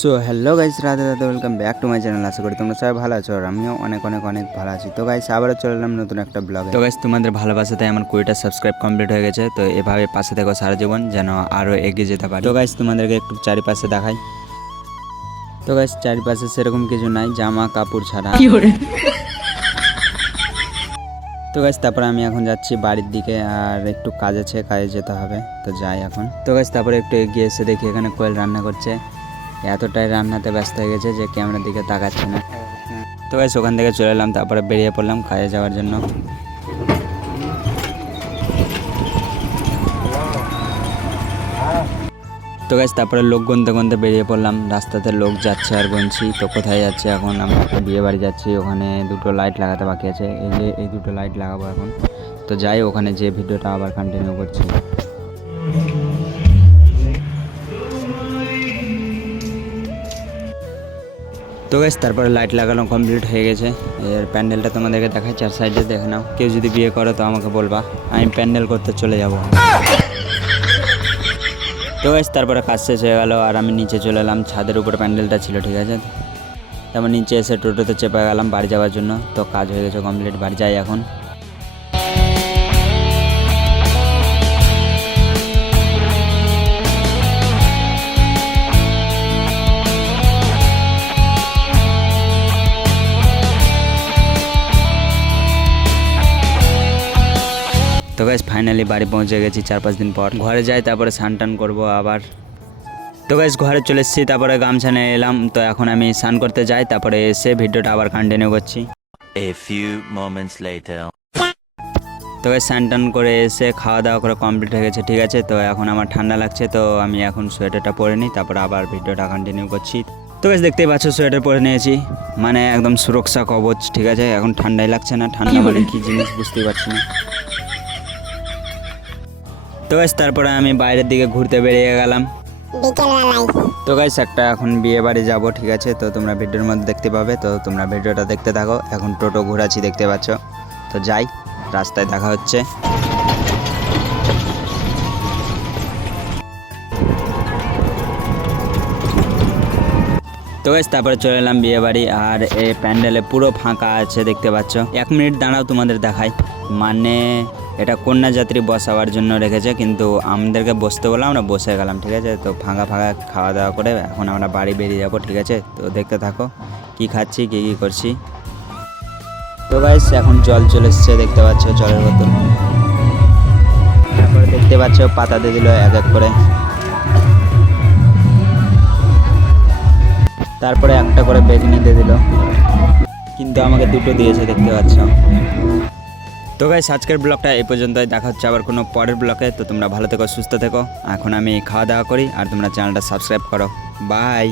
So hello guys, Radhe Radhe, welcome back to my channel. আশা করি তোমরা সবাই ভালো আছো আর আমিও অনেক অনেক অনেক ভালো আছি। তো গাইস আবারও চলে এলাম নতুন একটা ব্লগে। তো গাইস তোমাদের ভালোবাসাতে আমার 20টা সাবস্ক্রাইব কমপ্লিট হয়ে গেছে। তো এভাবে পাশে থেকো সারা জীবন, যেন আরও এগিয়ে যেতে পারি। তো গাইস তোমাদেরকে একটু চারিপাশে দেখাই। তো গাইস চারিপাশে সেরকম কিছু নাই, জামা কাপড় ছাড়া। তো গাইস তারপরে আমি এখন যাচ্ছি বাড়ির দিকে, আর একটু কাজ আছে, কাজে যেতে হবে, তো যাই এখন। তো গাইস তারপরে একটু এগিয়ে এসে দেখি এখানে কোয়েল রান্না করছে। এতটাই রান্নাতে ব্যস্ত হয়ে গেছে যে ক্যামেরার দিকে তাকাচ্ছে না। তো গাইস ওখান থেকে চলে এলাম, তারপরে বেরিয়ে পড়লাম কাজে যাওয়ার জন্য। তো গাইস তারপরে লোক গুনতে গুনতে বেরিয়ে পড়লাম, রাস্তাতে লোক যাচ্ছে আর গুনছি। তো কোথায় যাচ্ছে এখন? আমরা একটা বিয়ে বাড়ি যাচ্ছি, ওখানে দুটো লাইট লাগাতে বাকি আছে। এই যে এই দুটো লাইট লাগাবো এখন। তো যাই ওখানে যে ভিডিওটা আবার কন্টিনিউ করছি। তো গাইস তারপরে লাইট লাগানো কমপ্লিট হয়ে গেছে। এর প্যান্ডেলটা তোমাদেরকে দেখাই, চার সাইডে দেখে নাও। কেউ যদি বিয়ে করো তো আমাকে বলবা, আমি প্যান্ডেল করতে চলে যাব। তো গাইস তারপরে কাজ শেষ হয়ে গেল আর আমি নিচে চলে এলাম। ছাদের উপরে প্যান্ডেলটা ছিল, ঠিক আছে। তারপর নিচে এসে টোটোতে চেপে গেলাম বাড়ি যাওয়ার জন্য। তো কাজ হয়ে গেছে কমপ্লিট, বাড়ি যাই এখন। তো গাইস ফাইনালি বাড়ি পৌঁছে গেছি 4-5 দিন পর। ঘরে যাই, তারপরে স্নান টান করবো আবার। তো গাইস ঘরে চলে এসেছি, তারপরে গামছা নিয়ে এলাম। তো এখন আমি স্নান করতে যাই, তারপরে এসে ভিডিওটা আবার কন্টিনিউ করছি। A few moments later. তো গাইস স্নান টান করে এসে খাওয়া দাওয়া করে কমপ্লিট হয়ে গেছে, ঠিক আছে। তো এখন আমার ঠান্ডা লাগছে, তো আমি এখন সোয়েটারটা পরে নিই, তারপরে আবার ভিডিওটা কন্টিনিউ করছি। তো গাইস দেখতেই পাচ্ছ সোয়েটার পরে নিয়েছি, মানে একদম সুরক্ষা কবচ, ঠিক আছে। এখন ঠান্ডাই লাগছে না, ঠান্ডা মানে কি জিনিস বুঝতেই পারছি না। তো গাইস তারপরে আমি বাইরের দিকে ঘুরতে বেরিয়ে গেলাম বিকেলবেলায়। তো গাইস একটা এখন বিয়ে বাড়ি যাবো, ঠিক আছে। তো তোমরা ভিডিওর মধ্যে দেখতে পাবে, তো তোমরা ভিডিওটা দেখতে থাকো। এখন টোটো ঘোরাচ্ছি, দেখতে পাচ্ছ। তো যাই, রাস্তায় দেখা হচ্ছে। তো গাইস তারপরে চলে এলাম বিয়ে বাড়ি, আর এই প্যান্ডেলে পুরো ফাঁকা আছে, দেখতে পাচ্ছ। 1 মিনিট দাঁড়াও, তোমাদের দেখাই। মানে এটা কন্যা যাত্রী বসাবার জন্য রেখেছে, কিন্তু আমাদেরকে বসতে বললাম, আমরা বসে গেলাম, ঠিক আছে। তো ফাঁকা ফাঁকা খাওয়া দাওয়া করে এখন আমরা বাড়ি বেরিয়ে যাবো, ঠিক আছে। তো দেখতে থাকো কি খাচ্ছি, কি কি করছি। তো গাইস এখন জল চলে এসছে, দেখতে পাচ্ছ, জলের বোতল। তারপরে দেখতে পাচ্ছ পাতা দিয়ে দিল এক এক করে। তারপরে একটা করে বেগনি দিয়ে দিল, কিন্তু আমাকে দুটো দিয়েছে, দেখতে পাচ্ছ। তো গাইস আজকের ব্লগটা এই পর্যন্তই, দেখা হচ্ছে আবার কোনো পরের ব্লগে। তো তোমরা ভালো থেকো, সুস্থ থেকো। এখন আমি খাওয়া দাওয়া করি, আর তোমরা চ্যানেলটা সাবস্ক্রাইব করো। বাই।